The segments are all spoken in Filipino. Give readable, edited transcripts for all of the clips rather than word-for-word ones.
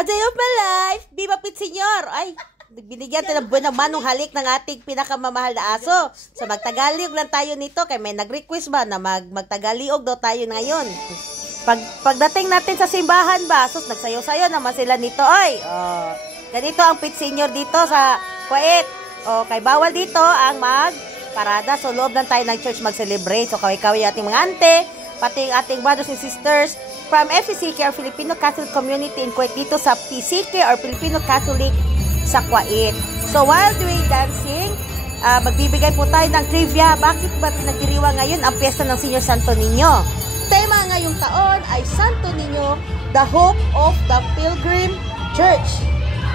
A day of my life! Viva Pit Senyor! Ay, binigyan tayo ng buwan manong halik ng ating pinakamamahal na aso. So magtagaliog lang tayo nito kay may nag-request ba na magtagaliog daw tayo ngayon. Pagdating natin sa simbahan ba, sus, nagsayo-sayo naman sila nito. Ay, ganito ang Pit Senyor dito sa Kuwait. Kay bawal dito ang magparada. So loob lang tayo ng church mag-celebrate. So kaway-kaway ating mga ante, pati ating brothers and sisters from FCCK or Filipino Catholic Community in Kuwait dito sa PCK or Filipino Catholic sa Kuwait. So while doing dancing, magbibigay po tayo ng trivia. Bakit ba pinagdiriwang ngayon ang piyesta ng Senior Santo Niño? Tema ngayong taon ay Santo Niño, the Hope of the Pilgrim Church.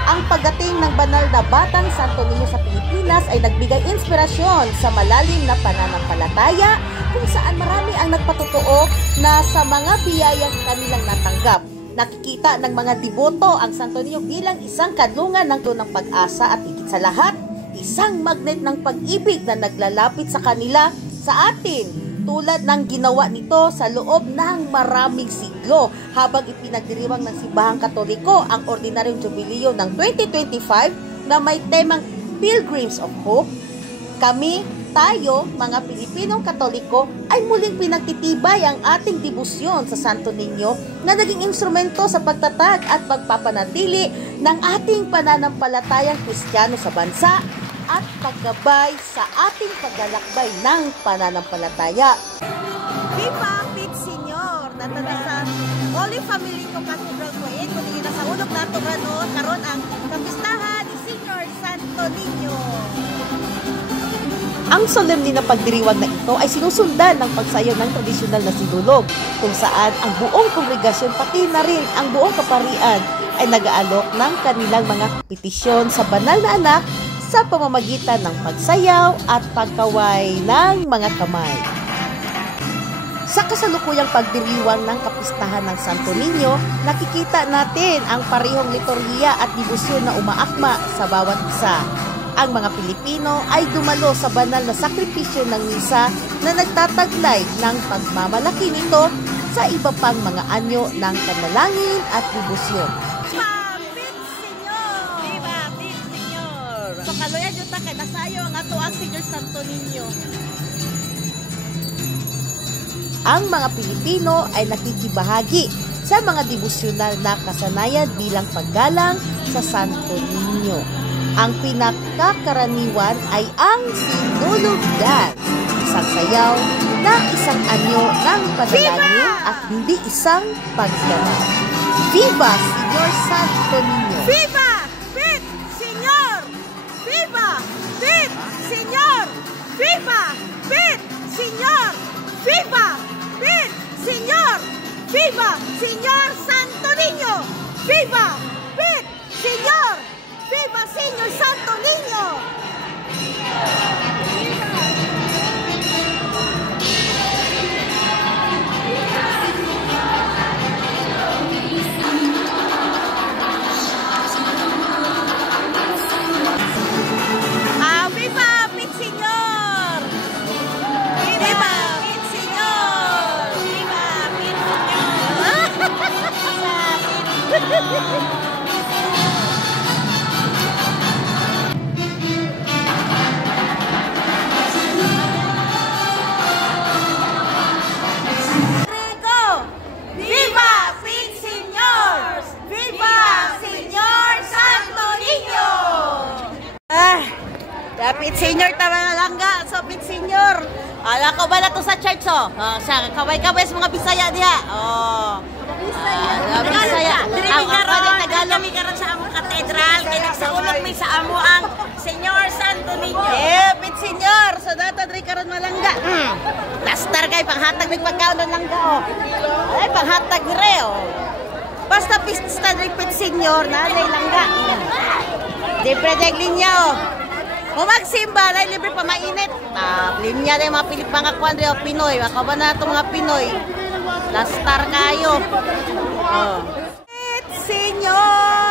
Ang pagdating ng banal na batang Santo Niño sa Pilipinas ay nagbigay inspirasyon sa malalim na pananampalataya kung saan marami ang nagpatotoo na sa mga biyayang kanilang natanggap. Nakikita ng mga deboto ang Santo Niño bilang isang kadlungan ng tunang pag-asa at higit sa lahat, isang magnet ng pag-ibig na naglalapit sa kanila sa atin. Tulad ng ginawa nito sa loob ng maraming siglo habang ipinagdiriwang ng Simbahang Katoliko ang Ordinaryong Jubileo ng 2025 na may temang Pilgrims of Hope. Tayo, mga Pilipinong Katoliko, ay muling pinagtitibay ang ating debosyon sa Santo Niño na naging instrumento sa pagtatag at pagpapanatili ng ating pananampalatayang Kristiyano sa bansa at paggabay sa ating paglalakbay ng pananampalataya. Viva Pit Senyor! Natanda sa Holy Family ko Cathedral Kuwait, kundi na sa ulog nato karon ang kapistahan ni Senior Santo Niño. Ang solemne na pagdiriwang na ito ay sinusundan ng pagsayaw ng tradisyonal na sinulog, kung saan ang buong kongregasyon pati na rin ang buong kaparian ay nag-aalok ng kanilang mga petisyon sa banal na anak sa pamamagitan ng pagsayaw at pagkaway ng mga kamay. Sa kasalukuyang pagdiriwang ng kapistahan ng Santo Niño, nakikita natin ang parehong liturhiya at debosyon na umaakma sa bawat isa. Ang mga Pilipino ay dumalo sa banal na sakripisyo ng misa na nagtataglay ng pagmamalaki nito sa iba pang mga anyo ng panalangin at debosyon. So kaloyan yung takay, nasayo ang ato ang Senior Santo Niño. Ang mga Pilipino ay nakikibahagi sa mga devosyonal na kasanayan bilang paggalang sa Santo Niño. Ang pinakakaraniwan ay ang Sinulog Dance, isang sayaw na isang anyo ng panalangin at hindi isang pagganap. Viva Senior Santo Niño! Viva Pit Senyor! Viva Pit Senyor! Viva Pit Senyor! Viva Pit Senyor! Viva Senior Santo Niño! Viva Pit Senyor! Viva Senior Santo Niño! Pit Senyor tama na langga. So Pit Senyor, ala ko ba na to sa church siya kaway-kaway sa mga Bisaya diha. Bisaya. Kami karon sa among katedral kay nagsaulog mi sa amo ang Senior Santo Niño. Pit Senyor, so data diri karon malangga. Lastar kay panghatag mig pagkaon ng langga Ay panghatag dire Basta pista diri Pit Senyor na lay langga. Di predeg linya magsimba na libre pa mainit. Linya na yung mga Pilipangakwan rin o Pinoy. Makaban na itong mga Pinoy. Lastar kayo. Pit Senyor!